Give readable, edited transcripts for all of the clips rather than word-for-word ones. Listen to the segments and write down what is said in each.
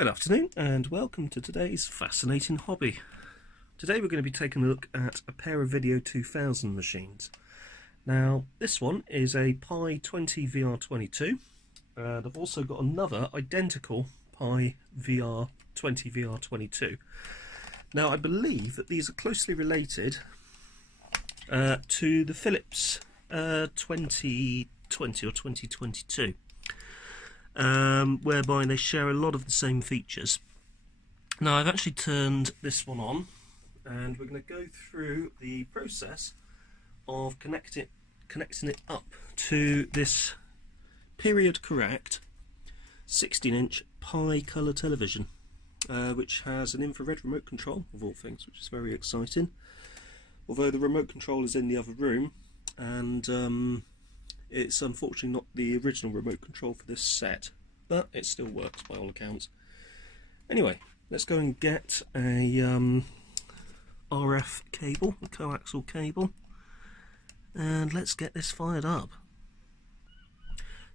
Good afternoon and welcome to today's fascinating hobby. Today we're going to be taking a look at a pair of VHS 2000 machines. Now this one is a PYE VR22 and I've also got another identical PYE VR22. Now I believe that these are closely related to the Philips 2020 or 2022. Whereby they share a lot of the same features. Now I've actually turned this one on and we're going to go through the process of connecting it up to this period correct 16-inch PYE colour television, which has an infrared remote control of all things, which is very exciting, although the remote control is in the other room and it's unfortunately not the original remote control for this set, but it still works by all accounts. Anyway, let's go and get a RF cable, a coaxial cable, and let's get this fired up.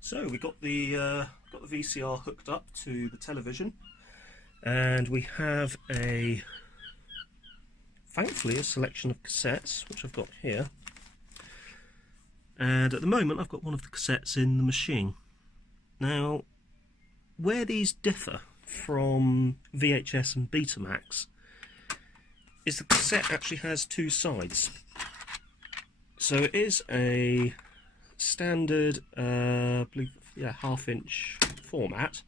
So we got the VCR hooked up to the television, and we have thankfully a selection of cassettes, which I've got here. And at the moment I've got one of the cassettes in the machine. Now, where these differ from VHS and Betamax is the cassette actually has two sides. So it is a standard half-inch format,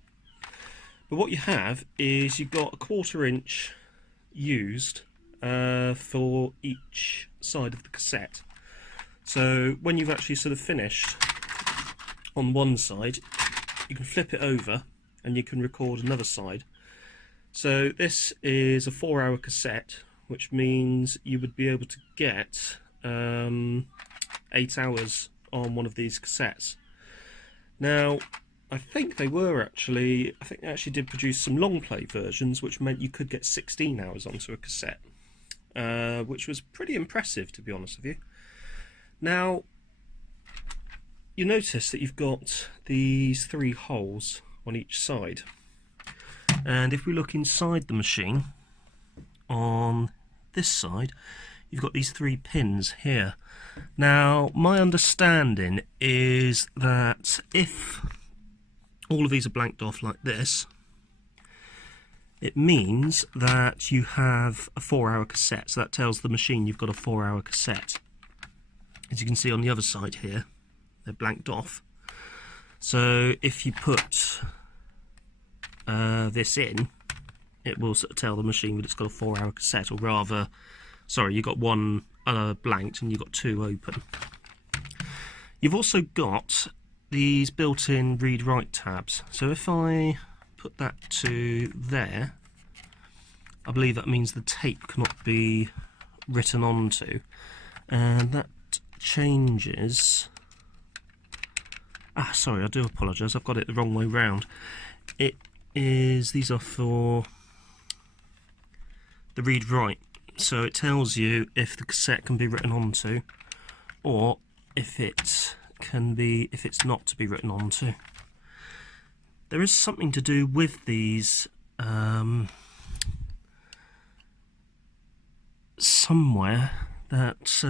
but what you have is you've got a 1/4 inch used for each side of the cassette. So when you've actually sort of finished on one side, you can flip it over and you can record another side. So this is a 4-hour cassette, which means you would be able to get 8 hours on one of these cassettes. Now, I think they actually did produce some long play versions, which meant you could get 16 hours onto a cassette, which was pretty impressive, to be honest with you. Now, you notice that you've got these 3 holes on each side, and if we look inside the machine on this side, you've got these 3 pins here. Now, my understanding is that if all of these are blanked off like this, it means that you have a 4-hour cassette, so that tells the machine you've got a 4-hour cassette. As you can see on the other side here, they're blanked off. So if you put this in, it will sort of tell the machine that it's got a 4-hour cassette, or rather, sorry, you've got one blanked and you've got 2 open. You've also got these built-in read-write tabs. So if I put that to there, I believe that means the tape cannot be written onto, and that changes. Sorry, I do apologise, I've got it the wrong way round. These are for the read write, so it tells you if the cassette can be written onto, or if it's not to be written onto. There is something to do with these somewhere that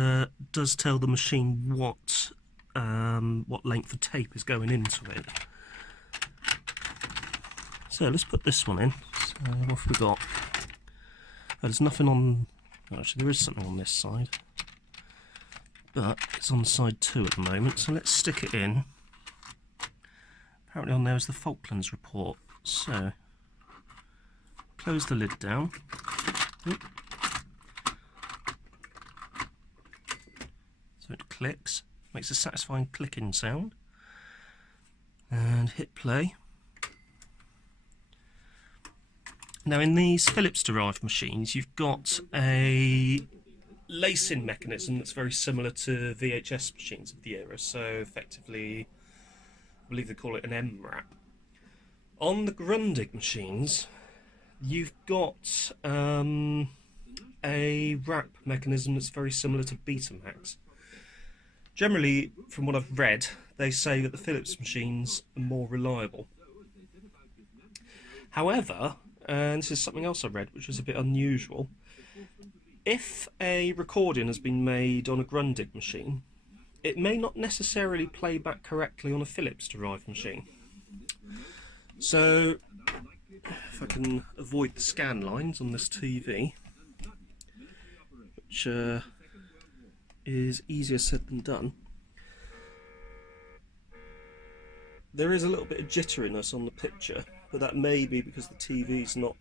does tell the machine what length of tape is going into it. So let's put this one in. So what have we got? There's nothing on. Actually, there is something on this side, but it's on side 2 at the moment. So let's stick it in. Apparently on there is the Falklands report. So close the lid down. So it clicks, makes a satisfying clicking sound, and hit play. Now in these Philips derived machines, you've got a lacing mechanism that's very similar to VHS machines of the era, so effectively, I believe they call it an M-wrap. On the Grundig machines, you've got a wrap mechanism that's very similar to Betamax. Generally, from what I've read, they say that the Philips machines are more reliable. However, and this is something else I read which was a bit unusual, if a recording has been made on a Grundig machine, it may not necessarily play back correctly on a Philips derived machine. So, if I can avoid the scan lines on this TV, which is easier said than done, there is a little bit of jitteriness on the picture, but that may be because the TV's not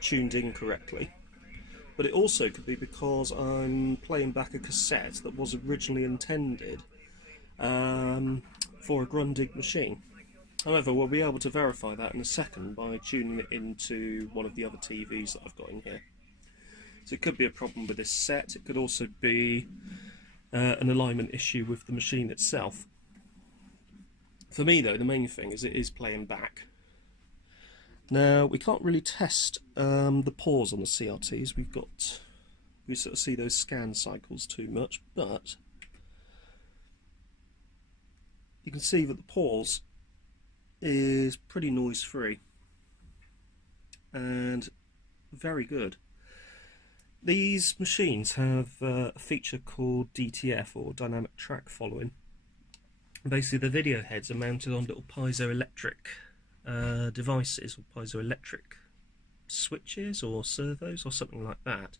tuned in correctly. But it also could be because I'm playing back a cassette that was originally intended for a Grundig machine. However, we'll be able to verify that in a second by tuning it into one of the other TVs that I've got in here. So it could be a problem with this set, it could also be an alignment issue with the machine itself. For me though, the main thing is it is playing back. Now, we can't really test the pause on the CRTs. We sort of see those scan cycles too much, but you can see that the pause is pretty noise free and very good. These machines have a feature called DTF, or dynamic track following. Basically the video heads are mounted on little piezoelectric devices, or piezoelectric switches or servos or something like that.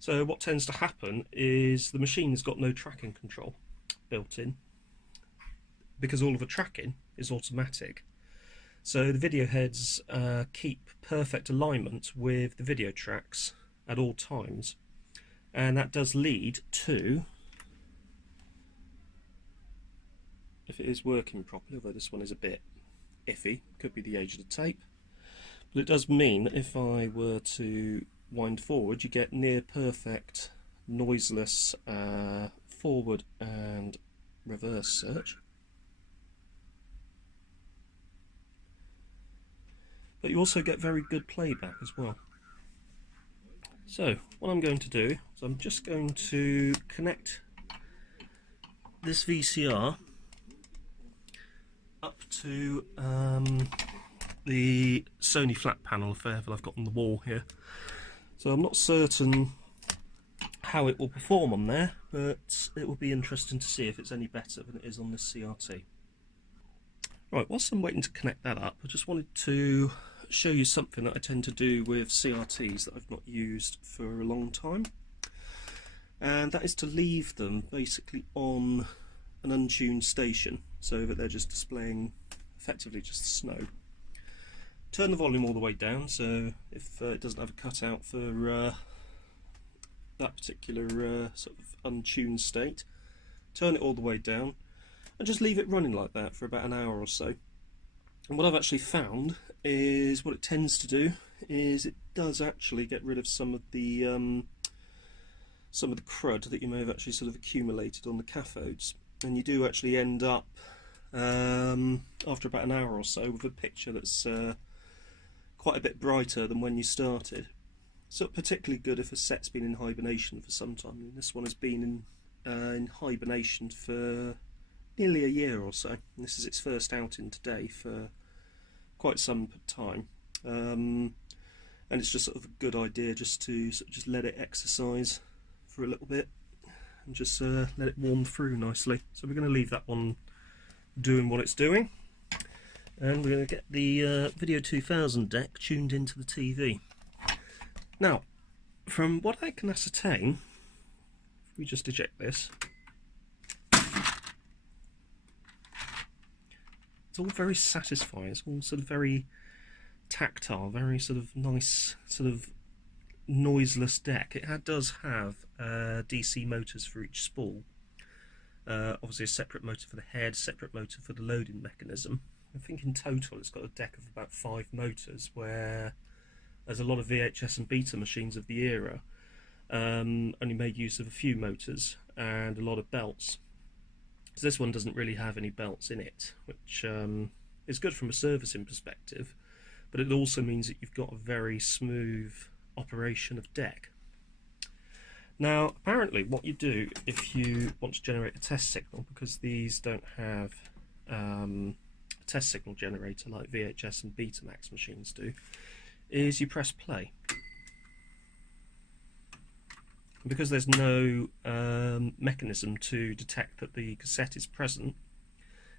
So what tends to happen is the machine's got no tracking control built in, because all of the tracking is automatic. So the video heads keep perfect alignment with the video tracks at all times, and that does lead to, if it is working properly, although this one is a bit iffy, could be the age of the tape, but it does mean that if I were to wind forward, you get near perfect noiseless forward and reverse search. But you also get very good playback as well. So what I'm going to do is I'm just going to connect this VCR up to the Sony flat panel affair that I've got on the wall here. So I'm not certain how it will perform on there, but it will be interesting to see if it's any better than it is on this CRT. Right, whilst I'm waiting to connect that up, I just wanted to show you something that I tend to do with CRTs that I've not used for a long time, and that is to leave them basically on an untuned station so that they're just displaying effectively just snow. Turn the volume all the way down, so if it doesn't have a cutout for that particular sort of untuned state, turn it all the way down and just leave it running like that for about an hour or so. And what I've actually found is what it tends to do is it does actually get rid of some of the crud that you may have actually sort of accumulated on the cathodes, and you do actually end up after about an hour or so with a picture that's quite a bit brighter than when you started. So particularly good if a set's been in hibernation for some time. And this one has been in hibernation for nearly a year or so, and this is its first outing today for quite some time, and it's just sort of a good idea just to sort of just let it exercise for a little bit and just let it warm through nicely. So we're going to leave that one doing what it's doing, and we're going to get the Video 2000 deck tuned into the TV. Now, from what I can ascertain, if we just eject this, it's all very satisfying. It's all sort of very tactile, very sort of nice, sort of noiseless deck. It does have DC motors for each spool. Obviously a separate motor for the head, separate motor for the loading mechanism. I think in total it's got a deck of about 5 motors, where there's a lot of VHS and Beta machines of the era only made use of a few motors and a lot of belts. So this one doesn't really have any belts in it, which is good from a servicing perspective, but it also means that you've got a very smooth operation of deck. Now apparently what you do if you want to generate a test signal, because these don't have test signal generator like VHS and Betamax machines do, is you press play. And because there's no mechanism to detect that the cassette is present,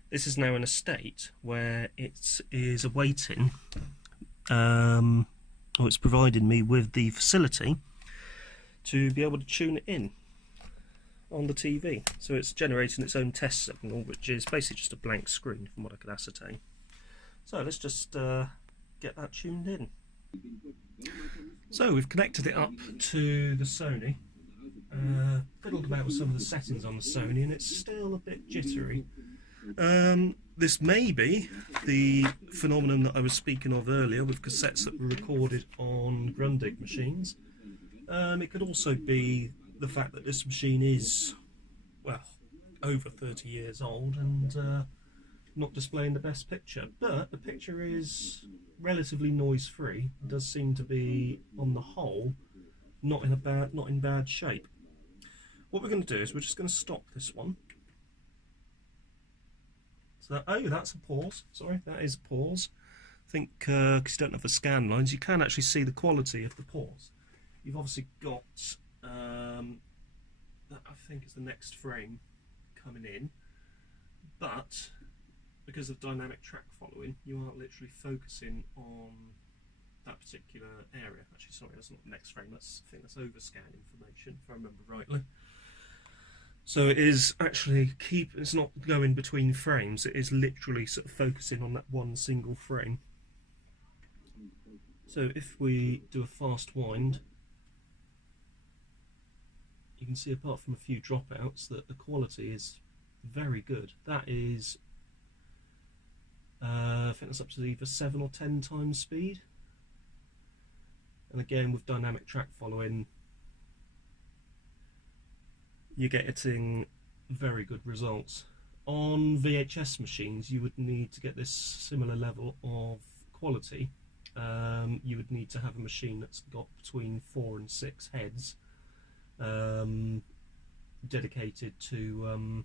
this is now in a state where it is awaiting, or it's provided me with the facility to be able to tune it in on the TV. So it's generating its own test signal, which is basically just a blank screen from what I could ascertain. So let's just get that tuned in. So we've connected it up to the Sony, fiddled about with some of the settings on the Sony, and it's still a bit jittery. This may be the phenomenon that I was speaking of earlier with cassettes that were recorded on Grundig machines. It could also be the fact that this machine is, well, over 30 years old and not displaying the best picture, but the picture is relatively noise-free. It does seem to be, on the whole, not in bad shape. What we're going to do is we're just going to stop this one. So oh, that's a pause. Sorry, that is a pause. I think because you don't have the scan lines, you can actually see the quality of the pause. You've obviously got that I think is the next frame coming in, but because of dynamic track following, you are literally focusing on that particular area. Actually, sorry, that's not the next frame. I think that's overscan information, if I remember rightly. So it is actually it's not going between frames. It is literally sort of focusing on that one single frame. So if we do a fast wind, you can see, apart from a few dropouts, that the quality is very good. That is, I think that's up to either 7 or 10 times speed. And again, with dynamic track following, you're getting very good results. On VHS machines, you would need to get this similar level of quality. You would need to have a machine that's got between 4 and 6 heads, dedicated to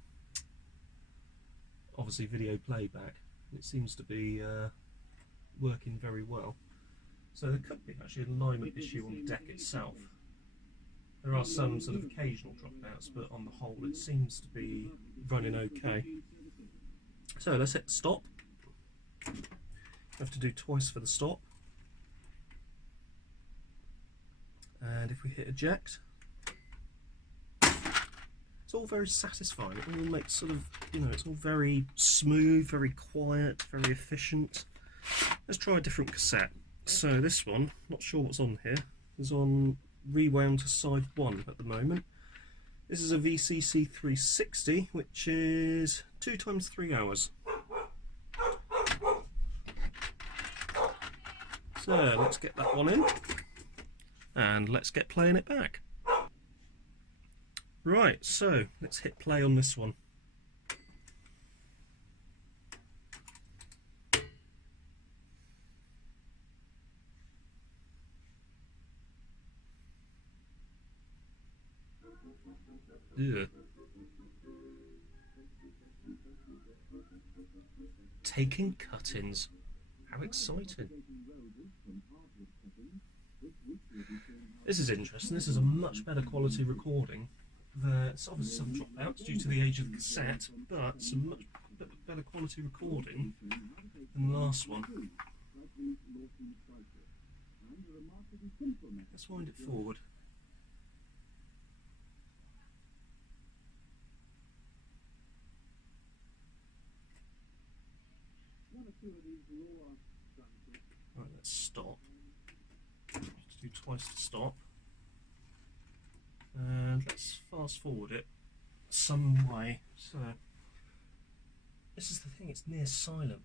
obviously video playback. It seems to be working very well. So there could be actually an alignment issue on the deck itself. There are some sort of occasional dropouts, but on the whole it seems to be running okay. So let's hit stop. You have to do twice for the stop. And if we hit eject, it's all very satisfying. It all makes sort of, it's all very smooth, very quiet, very efficient. Let's try a different cassette. So this one, not sure what's on here, is on rewound to side 1 at the moment. This is a VCC 360, which is 2 times 3 hours. So let's get that one in, and let's get playing it back. Right, so let's hit play on this one. Ugh. Taking cut-ins. How exciting. This is interesting. This is a much better quality recording. There's obviously some dropouts due to the age of the cassette, but some much better quality recording than the last one. Let's wind it forward. Right, let's stop. Let's do twice to stop. And let's fast forward it some way. So, this is the thing, it's near silent.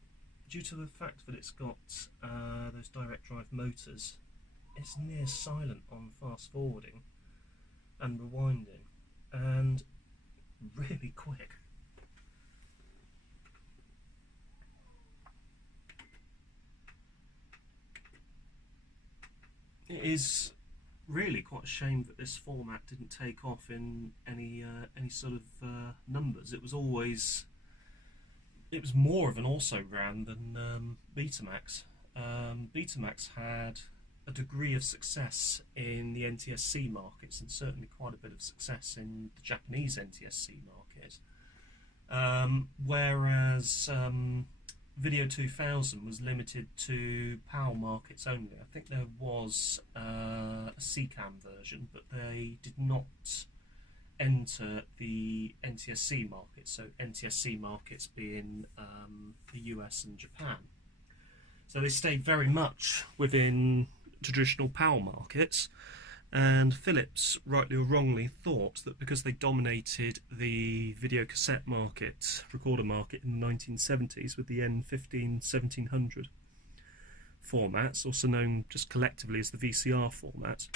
Due to the fact that it's got those direct drive motors, it's near silent on fast forwarding and rewinding, and really quick. It is really quite a shame that this format didn't take off in any sort of numbers. It was always it was more of an also-ran than Betamax. Betamax had a degree of success in the NTSC markets, and certainly quite a bit of success in the Japanese NTSC market, whereas Video 2000 was limited to PAL markets only. I think there was a CCAM version, but they did not enter the NTSC market, so NTSC markets being the US and Japan. So they stayed very much within traditional PAL markets, and Philips, rightly or wrongly, thought that because they dominated the video cassette market, recorder market in the 1970s with the N15-1700 formats, also known just collectively as the VCR format,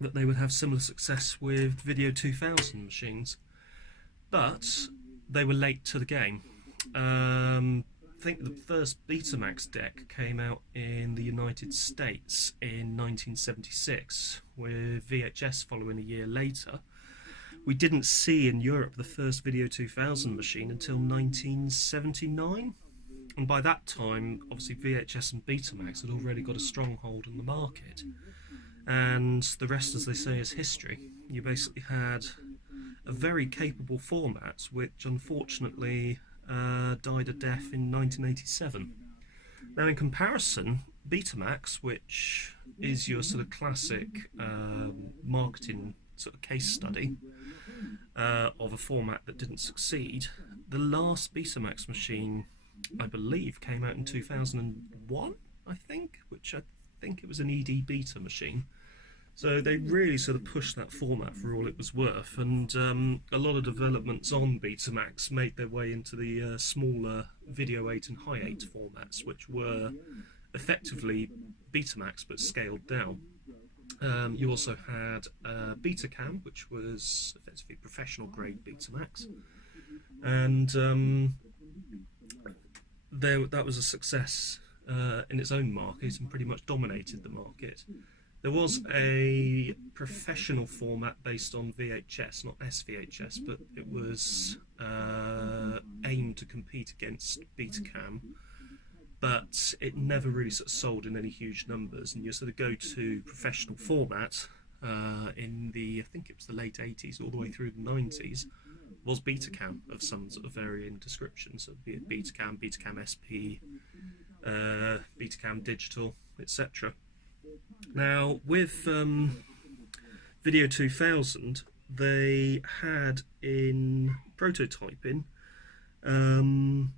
that they would have similar success with Video 2000 machines. But they were late to the game. I think the first Betamax deck came out in the United States in 1976, with VHS following a year later. We didn't see in Europe the first Video 2000 machine until 1979, and by that time obviously VHS and Betamax had already got a stronghold on the market, and the rest, as they say, is history. You basically had a very capable format which unfortunately died a death in 1987. Now, in comparison, Betamax, which is your sort of classic marketing sort of case study of a format that didn't succeed, the last Betamax machine, I believe, came out in 2001, I think, which I think it was an ED Beta machine. So they really sort of pushed that format for all it was worth, and a lot of developments on Betamax made their way into the smaller Video 8 and High 8 formats, which were effectively Betamax but scaled down. You also had Betacam, which was effectively professional grade Betamax, and that was a success in its own market and pretty much dominated the market. There was a professional format based on VHS, not SVHS, but it was aimed to compete against Betacam, but it never really sort of sold in any huge numbers, and your sort of go-to professional format in the, I think it was the late 80s all the way through the 90s, was Betacam of some sort of varying description, so be it Betacam, Betacam SP, Betacam Digital, etc. Now, with Video 2000, they had in prototyping a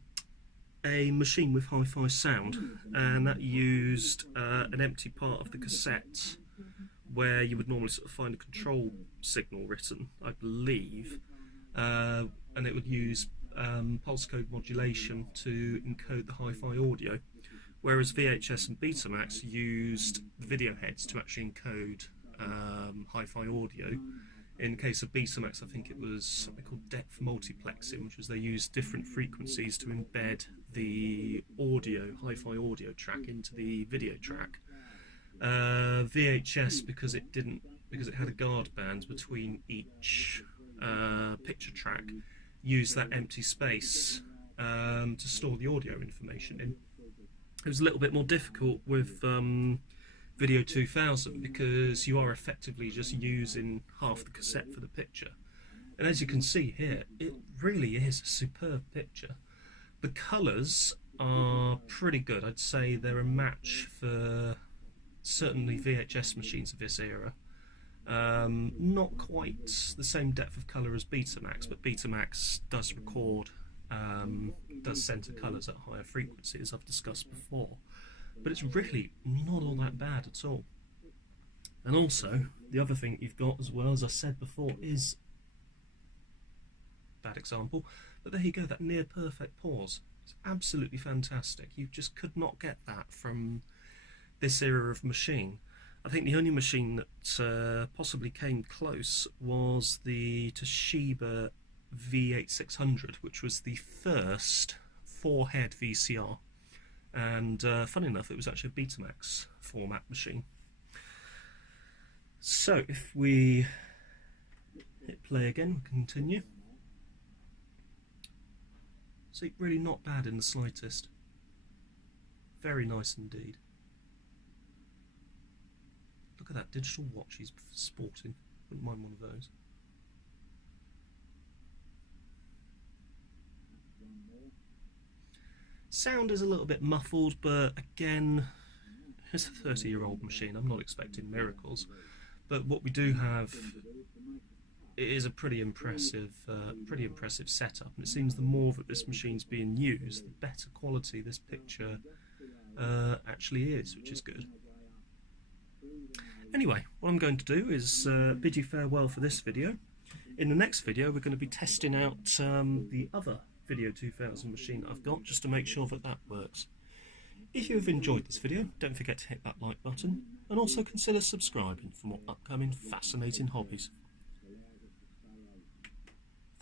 machine with hi-fi sound, and that used an empty part of the cassette where you would normally sort of find a control signal written, I believe, and it would use pulse code modulation to encode the hi-fi audio. Whereas VHS and Betamax used the video heads to actually encode hi-fi audio. In the case of Betamax, I think it was something called depth multiplexing, which was they used different frequencies to embed the audio, hi-fi audio track into the video track. VHS, because it had a guard band between each picture track, used that empty space to store the audio information in. It was a little bit more difficult with Video 2000 because you are effectively just using half the cassette for the picture. And as you can see here, it really is a superb picture. The colours are pretty good. I'd say they're a match for certainly VHS machines of this era. Not quite the same depth of colour as Betamax, but Betamax does record, does center colours at higher frequencies, as I've discussed before. But it's really not all that bad at all. And also, the other thing you've got as well, as I said before, is, bad example, but there you go, that near perfect pause. It's absolutely fantastic. You just could not get that from this era of machine. I think the only machine that possibly came close was the Toshiba V8600, which was the first 4-head VCR. And funny enough, it was actually a Betamax format machine. So if we hit play again, we'll continue. See, really not bad in the slightest. Very nice indeed. Look at that digital watch he's sporting. Wouldn't mind one of those. Sound is a little bit muffled, but again, it's a 30-year-old machine. I'm not expecting miracles, but what we do have, it is a pretty impressive setup. And it seems the more that this machine's being used, the better quality this picture actually is, which is good. Anyway, what I'm going to do is bid you farewell for this video. In the next video, we're going to be testing out the other Video 2000 machine that I've got, just to make sure that that works. If you have enjoyed this video, don't forget to hit that like button, and also consider subscribing for more upcoming fascinating hobbies.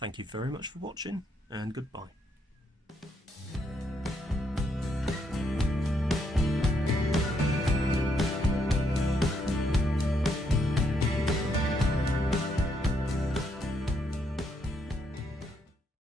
Thank you very much for watching, and goodbye.